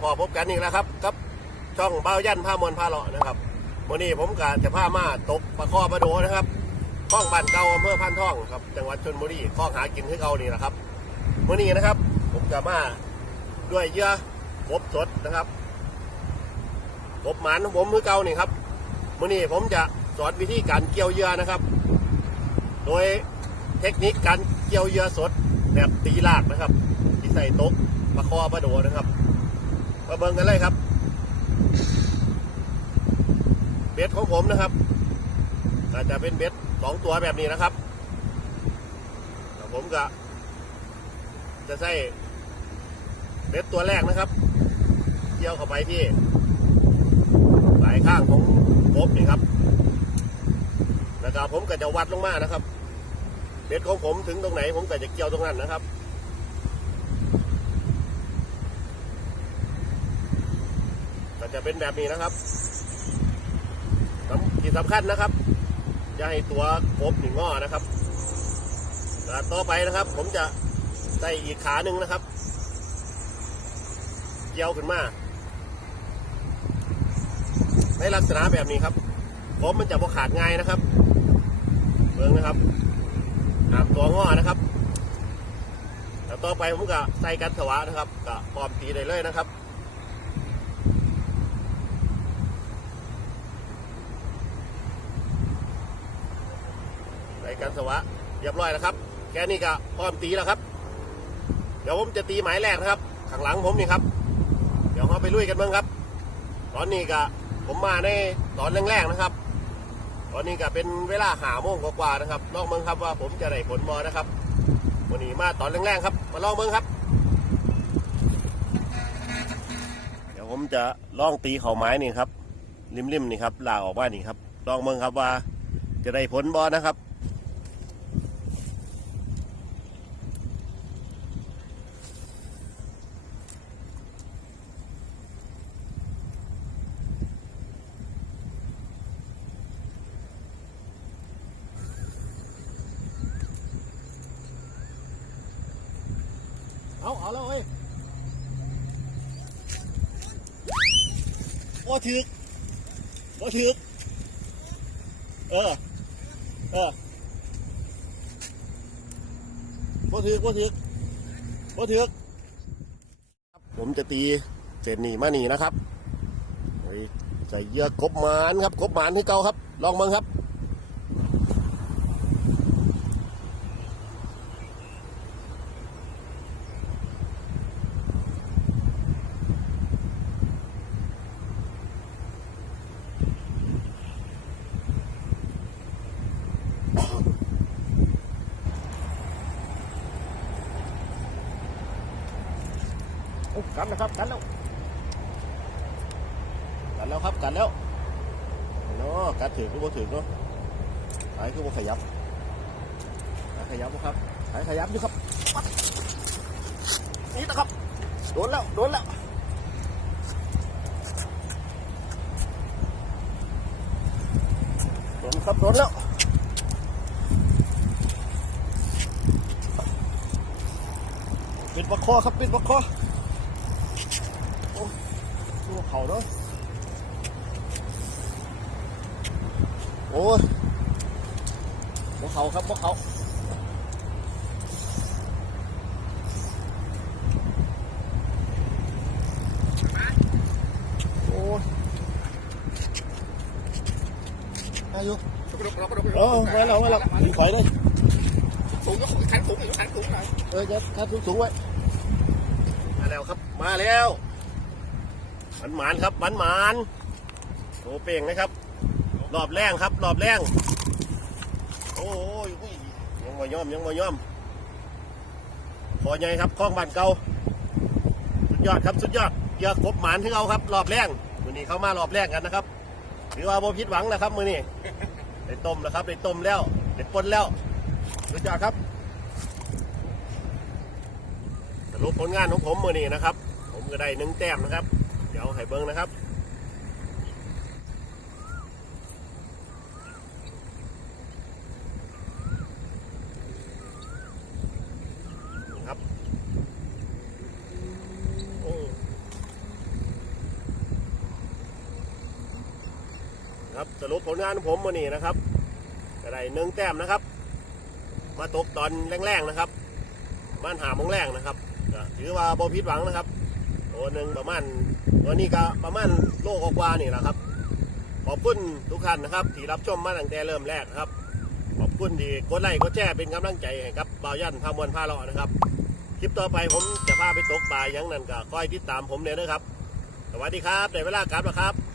พอพบกันอีกแล้วครับกับช่องเบ้ายันผ้ามวลผ้าเลาะนะครับวันนี้ผมกับจะผ้ามาตกปลาข้อปลาโดนะครับคลองบ้านเก่าอำเภอพันท่องครับจังหวัดชลบุรีข้องหากินคือเก่านี่แหละครับวันนี้นะครับ ผมจะมาด้วยเหยื่อกบสดนะครับกบหมานของผมคือเก่านี่ครับวันนี้ผมจะสอนวิธีการเกี่ยวเหยื่อนะครับ โดยเทคนิคการเกี่ยวเหยื่อสดแบบตีลากนะครับ ที่ใส่ต๊ะปลาคอปลาโดนะครับ มาเบิ่งกันเลยครับ เบ็ดของผมนะครับอาจจะเป็นเบ็ดสองตัวแบบนี้นะครับแล้วผมก็จะใส่เบ็ดตัวแรกนะครับเกี่ยวเข้าไปที่ปลายข้างของกบนี่ครับแล้วก็ผมก็จะวัดลงมานะครับเบ็ดของผมถึงตรงไหน ผมก็จะเกี่ยวตรงนั้นนะครับ จะเป็นแบบนี้นะครับที่สำคัญนะครับอย่าให้ตัวกบหนึ่งงอนะครับต่อไปนะครับ ผมจะใส่อีกขาหนึ่งนะครับ เกี่ยวขึ้นมา ในลักษณะแบบนี้ครับผมมันจะบกขาดง่ายนะครับเบิ่งนะครับหามตัวงอนะครับแล้วต่อไปผมก็ใส่กันสวะนะครับก็พร้อมตีได้เลยนะครับ กันสวะเรียบร้อยแล้วครับ แค่นี้ก็พร้อมตีแล้วครับ เดี๋ยวผมจะตีหมายแรกนะครับ ข้างหลังผมนี่ครับ เดี๋ยวเราไปลุยกันเบ้างครับ ตอนนี้ก็ผมมาในตอนแรกๆนะครับ ตอนนี้ก็เป็นเวลาหาโมงกว่าๆนะครับลองเบิ่งครับว่าผมจะได้ผลมอนะครับวันนี้มาตอนแรกๆครับ มาลองเบิ่งครับ เดี๋ยวผมจะลองตีเข่าไม้นี่ครับริมๆนี่ครับลาออกมานี่ครับลองเบิ่งครับว่าจะได้ผลบอนะครับ เอาเอาแล้วเว้ยโอ้ถึกโอ้ถึกเออ เออโอ้ถึกโอ้ถึกโอ้ถึกครับผมจะตีเศษหนีมาหนีนะครับใส่เยื่อกบหมานครับกบหมานให้เก่าครับ ลองเบิ่งครับ กันนะครับกันแล้วกันแล้วครับกันแล้วเนาะกันถือคือบ่ถือเนาะสายคือบ่ขยับสายขยับบ่ครับสายขยับอยู่ครับนี่นะครับโดนแล้วโดนแล้วโดนครับโดนแล้วปิดปากคอครับปิดปากคอ ดูเขาเนาะโอ้ยบกเขาครับบกเขาโอ้ยอายุเออไว้แล้วไว้แล้วมีข่อยเลยถุงก็ของชั้นถุงอีกชั้นถุงหน่อยเออจะทัดสูงๆไว้มาแล้วครับ มาแล้ว มันหมานครับมันหมานโอ้เป่งนะครับรอบแรงครับรอบแรงโอ้ยยังมาย่อมยังมาย่อมพอใหญ่ครับคล้องบ้านเก่าสุดยอดครับสุดยอดเยื่อกบหมานที่เราครับรอบแรงมือนี้เข้ามารอบแรกกันนะครับถือว่าโมพิดหวังนะครับมือนี้ได้ต้มแล้วครับได้ต้มแล้วได้ปนแล้วสุดยอดครับสรุปผลงานของผมมือนี้นะครับ ผมก็ได้หนึ่งแต้มนะครับ เดี๋ยวไห่เบิ้งนะครับครับครับสรุปผลงานของผมวันนี้นะครับกระไดหนึ่งแต้มนะครับ มาตกตอนแรงๆนะครับบ้านหามงแรงนะครับถือว่าบอพิษหวังนะครับ ตัวหนึ่งประมาณตัวนี้ก็ประมาณโลกกว่านี่แหละครับ ขอบคุณทุกท่านนะครับ ที่รับชมมาตั้งแต่เริ่มแรกนะครับ ขอบคุณที่กดไลค์กดแชร์เป็นกำลังใจให้ครับบ่าวยันพามวลพาเลาะนะครับ คลิปต่อไปผมจะพาไปตกปลายังนั่นก็คอยติดตามผมเลยนะครับ สวัสดีครับได้เวลากลับแล้วครับ